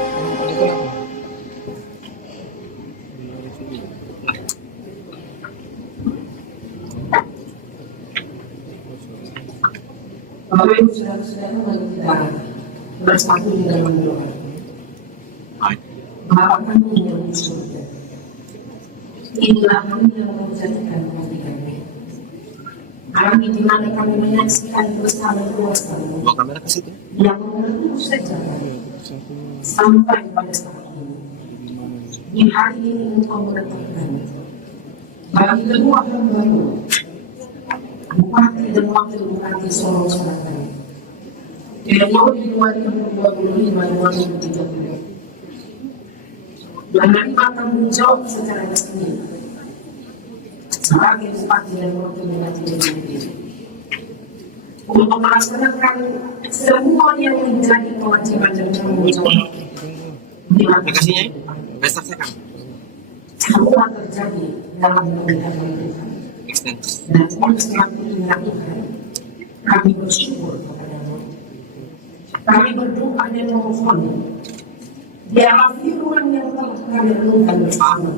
Ini kenapa? Bapak Ibu saudara-saudara, mari kita bersatu di dalam doa. Bapa kami yang di surga, inilah kami yang menjadikan hati kami. Kami di mana kami menyaksikan bersama keluarga Bawa kamera ke situ. yang menunggu sejarah sampai pada saat ini. Di hari ini Engkau menetapkan bagi kedua hamba-Mu, Bupati dan Wakil Bupati Sorong Selatan, periode 2025-2030, menerima tanggung jawab secara resmi sebagai Bupati dan Wakil Bupati DPRD untuk melaksanakan semua yang menjadi kewajiban dan tanggung jawab di masa Aplikasinya ya? Bisa saksikan. semua terjadi dalam pemerintahan Tuhan. Extend. Dan Tuhan selalu mengingatkan kami bersyukur kepada-Mu. Kami berdoa dan memohon biarlah firman yang telah kami renungkan bersama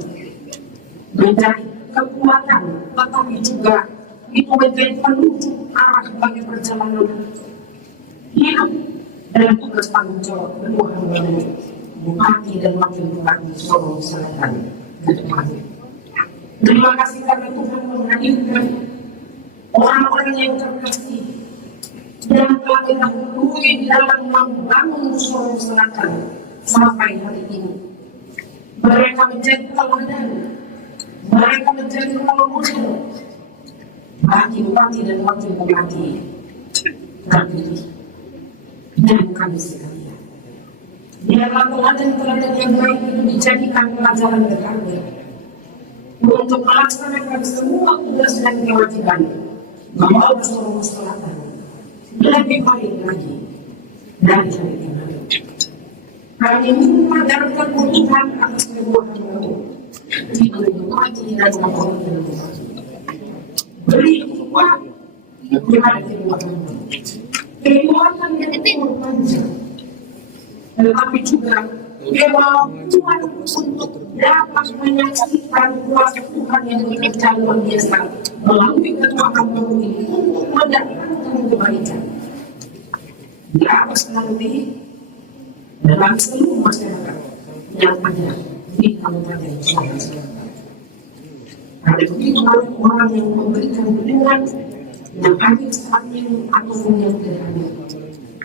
menjadi kekuatan, tetapi juga itu menjadi penunjuk arah bagi perjalanan hidup dan tugas tanggung jawab kedua hamba-Mu, Bupati dan Wakil Bupati Sorong Selatan ke depan. Terima kasih karena Tuhan menghadirkan orang-orang yang terkasih yang telah mendahului dalam membangun Sorong Selatan sampai hari ini. Mereka menjadi teladan, mereka menjadi role model bagi bupati dan wakil bupati terpilih dan kami sekalian. Biarlah teladan-teladan yang baik itu dijadikan pelajaran berharga untuk melaksanakan semua tugas dan kewajiban membawa Sorong Selatan lebih baik lagi dari hari kemarin. Kami minta dan kebutuhan atas kedua hamba-Mu diberi bupati dan wakil bupati. Beri kuat kepada kedua hamba-Mu, kekuatan yang umur panjang, tetapi juga Dewa Tuhan untuk dapat menyaksikan kuasa Tuhan yang bekerja luar biasa melalui ketua kampung ini untuk mendatangkan kebaikan di atas lebih dalam seluruh masyarakat yang ada di Kabupaten Sulawesi Selatan. Ada begitu banyak orang yang memberikan dukungan yang hadir saat ini ataupun yang tidak hadir.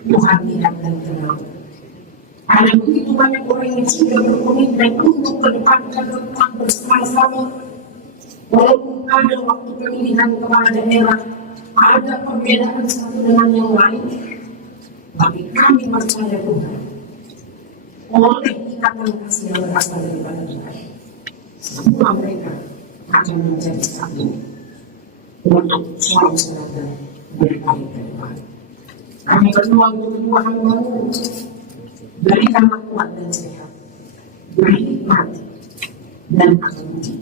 Tuhan lihat dan kenal. Ada begitu banyak orang yang sudah berkomitmen untuk ke depan dan tetap bersama-sama. Walaupun ada waktu pemilihan kepala daerah, ada perbedaan satu dengan yang lain, tapi kami percaya Tuhan. Oleh ikatan kasih yang berasal daripada Tuhan, semua mereka akan menjadi satu untuk Sulawesi Selatan berbaik ke depan. Kami berdoa untuk kedua hamba-Mu, berikanlah kuat dan sehat, beri hikmat dan akhlak.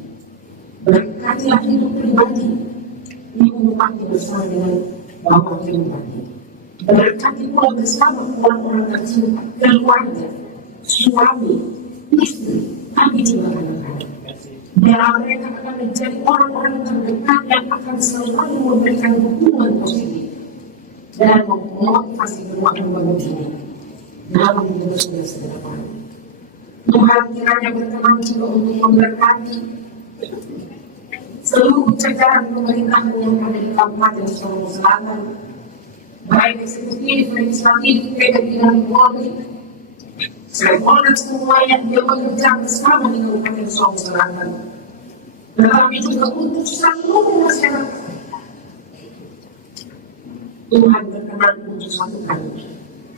Berkatilah hidup pribadi, ibu bupati bersama dengan bapak pribadi. Berkati pula bersama orang-orang tercinta, keluarga, suami, istri, tapi juga anak-anak. Biar mereka akan menjadi orang-orang terdekat yang akan selalu memberikan dukungan positif dan memotivasi kedua hamba ini dalam hidup sudah sedepan. Tuhan kiranya berkenan juga untuk memberkati seluruh jajaran pemerintahan yang ada di Kabupaten Sulawesi Selatan, baik eksekutif, legislatif, dan Polri, serta semua yang dia bekerja bersama di Kabupaten Sulawesi Selatan, tetapi juga untuk seluruh masyarakat. Tuhan berkenan untuk satukan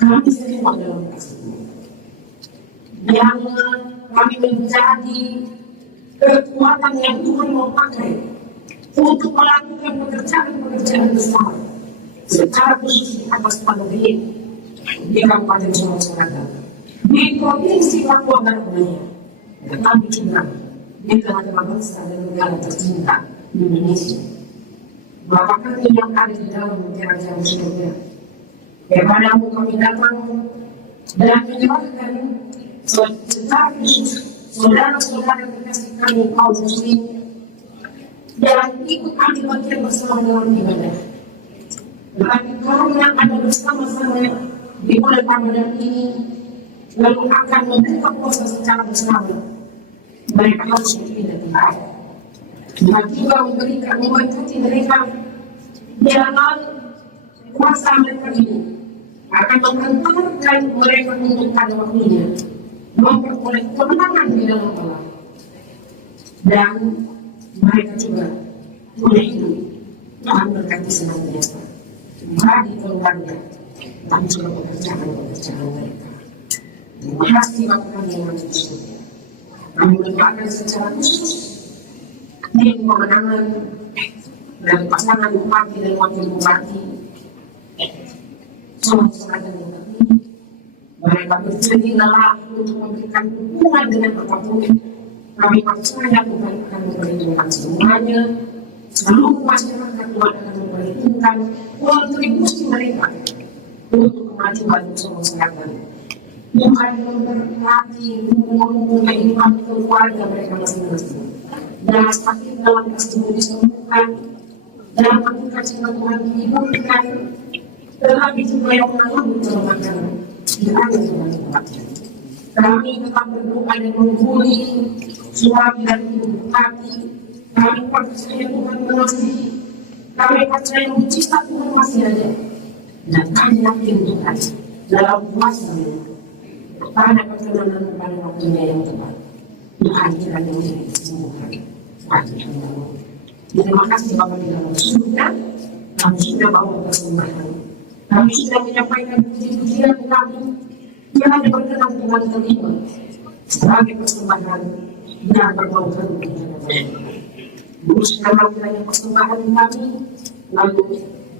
kami semua dalam kasih-Mu. Biarlah kami menjadi kekuatan yang Tuhan mau pakai untuk melakukan pekerjaan-pekerjaan besar secara khusus di atas pandemi di Kabupaten Sulawesi Selatan, di Provinsi Papua Barat Daya, tetapi juga di tengah-tengah bangsa dan negara tercinta Indonesia. Bapa kami yang ada di dalam kerajaan surga, kepada-Mu kami datang dan menyerahkan secara khusus saudara-saudara kekasih kami kaum muslim yang ikut kami bagian bersama dalam ibadah. Tetapi karena ada bersama-sama di bulan Ramadan ini, lalu akan membuka puasa secara bersama, mereka harus berpindah tempat. Dan juga memberikan memberkati mereka dalam kuasa mereka ini akan mengantarkan mereka untuk pada waktunya memperoleh kemenangan di dalam Allah, dan mereka juga boleh hidup Tuhan berkati senantiasa bagi keluarga dan juga pekerjaan mereka. Terima kasih Bapak kami yang ada di surga. Kami mendoakan secara khusus di pemenangan dan pasangan bupati dan wakil bupati Sulawesi Selatan yang terpilih. Mereka bersedia lelah untuk memberikan dukungan dengan apapun. Kami percaya Tuhan akan memperhitungkan semuanya. Seluruh masyarakat Tuhan akan memperhitungkan kontribusi mereka untuk kemajuan Sulawesi Selatan. Tuhan memberkati hubungan kehidupan keluarga mereka masing-masing. Dan semakin dalam kasih-Mu disembuhkan, dalam aplikasi Tuhan dihidupkan, tetapi juga yang mengalami kelemahan. Kami tetap berdoa dan menghuni suami dan ibu bupati. Kami percaya Tuhan mengasihi. Kami percaya mujizat Tuhan masih ada. Dan kami yakin Tuhan dalam kuasa-Mu pada perkenanan pada waktunya yang tepat. Tuhan kiranya menjadi kesembuhan bagi hamba-Mu. Terima kasih Bapak di dalam surga. Kami sudah bawa persembahan. Kami sudah menyampaikan puji-pujian kami yang berkenan Tuhan terima sebagai persembahan yang berbaukan dengan Tuhan. Kiranya persembahan kami lalu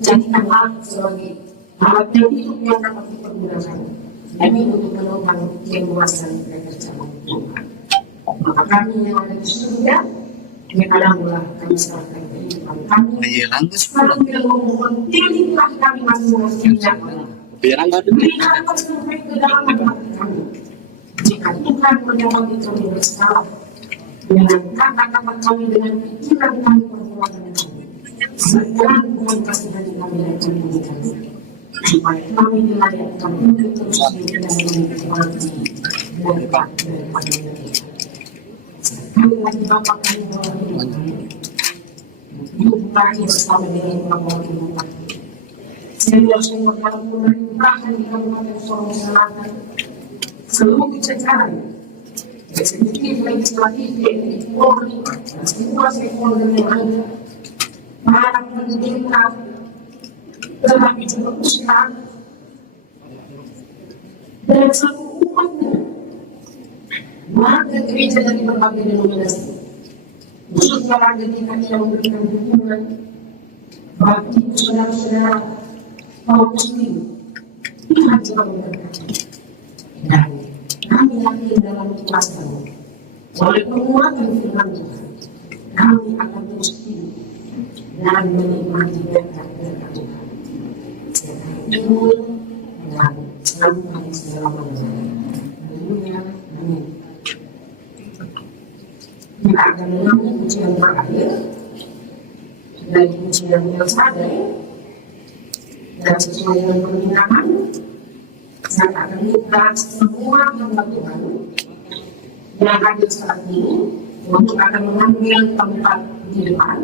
jadikanlah sebagai alat yang hidup yang dapat dipergunakan demi untuk menopang keluasan kerajaan Tuhan. Maka kami yang ada di surga, kepada-Mu kami serahkan kehidupan kami. Sekarang kita memohon, pilihlah kami masing-masing. Berikan sampai ke dalam hati kami. Jika Tuhan menyewati kami bersalah, dengan kata-kata kami, dengan pikiran kami, perbuatan kami, segala hubungan kasih hati kami akan meningkat, supaya kami dilayakkan untuk terus hidup dan menikmati berkat daripada Tuhan. Kami lagi Bapa kami dalam hidup kami, hidup kami bersama dengan Bapa Tuhan. Sehingga berlaku bahkan di Kabupaten Sulawesi Selatan, seluruh jajaran eksekutif, legislatif, TNI, Polri, dan semua sektor yang ada, para pemerintah, tetapi juga ustaz dan seluruh umatnya, warga gereja dari berbagai denominasi, khususnya warga DKI yang memberikan dukungan bagi saudara-saudara kaum muslim, Tuhan juga memberkati. Dan kami yakin dalam kuasa oleh penguatan firman Tuhan, kami akan terus hidup dan menikmati berkat-berkat Tuhan. Sekarang dan selalu kami selamanya. Haleluya, amin. Kita akan mengambil ujian terakhir dari ujian yang sadar dan sesuai dengan permintaan. Saya akan minta semua hamba Tuhan yang hadir saat ini untuk akan mengambil tempat di depan,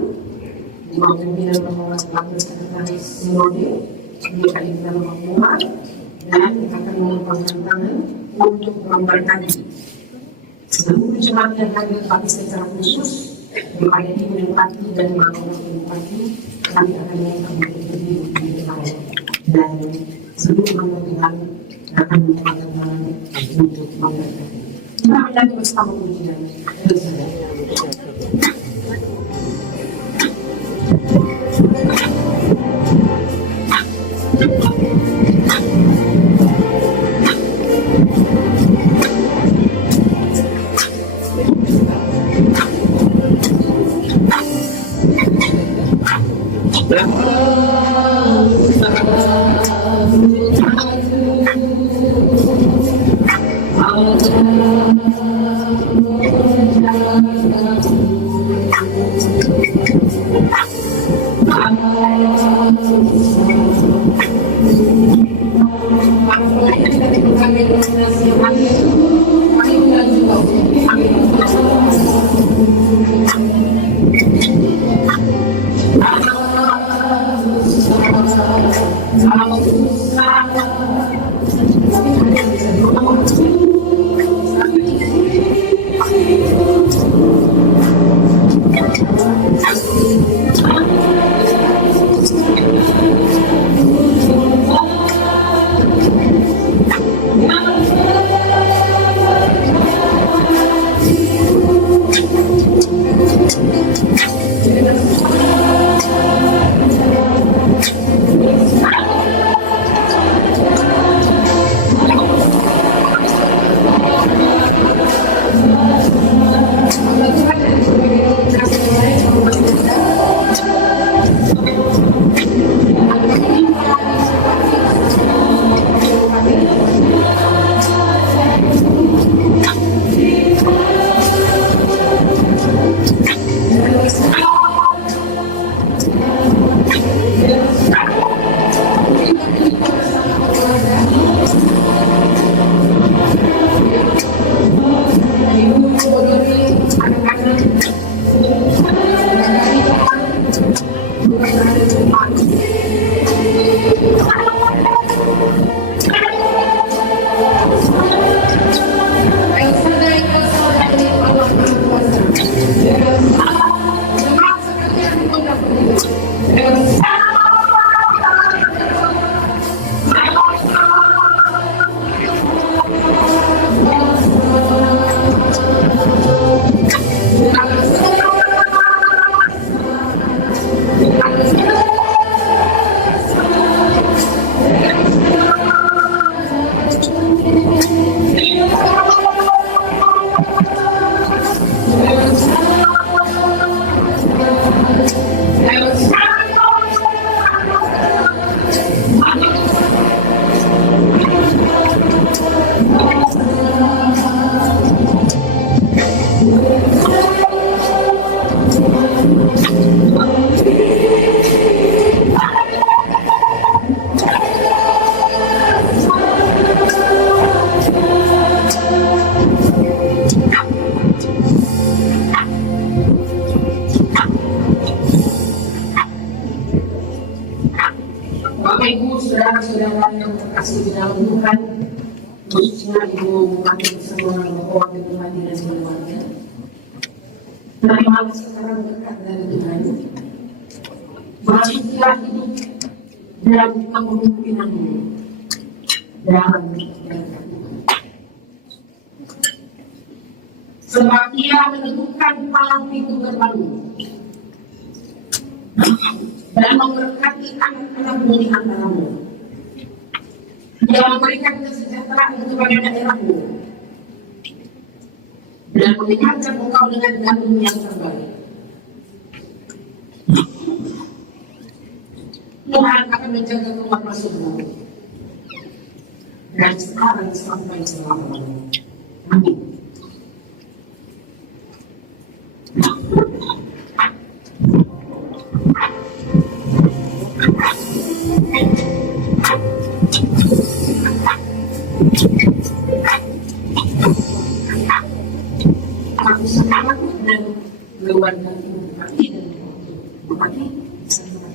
di bawah pimpinan pengawas wakil sekretaris Sinode DKI dalam Papua, dan kita akan mengulangkan tangan untuk memberkati seluruh jemaat yang hadir, tapi secara khusus kepada tim Bupati dan Wakil Bupati. Kami akan minta untuk berdiri di depan dan seluruh hamba Tuhan akan mengulangkan tangan untuk memberkati. Kita akan bersama pujian. saudara yang terkasih di dalam Tuhan, khususnya Ibu Bupati semua wakil bupati dan keluarga. Terimalah sekarang berkat dari Tuhan. Bersyukurlah hidup dalam kepemimpinanmu dalam berkat Tuhan. Sebab Ia menentukan palang pintu gerbangmu dan memberkati anak-anakmu di antaramu. Dia memberikan kesejahteraan kepada daerahmu dan mengingatkan engkau dengan jalan yang terbaik. Tuhan akan menjaga keluar masukmu dan sekarang sampai selama-lamanya. Amin. Aku semangat dan keluarga Ibu Bupati dan Bupati bersama.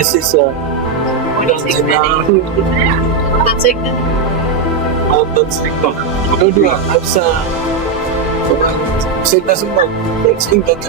This is dua-dua bisa semua sing dan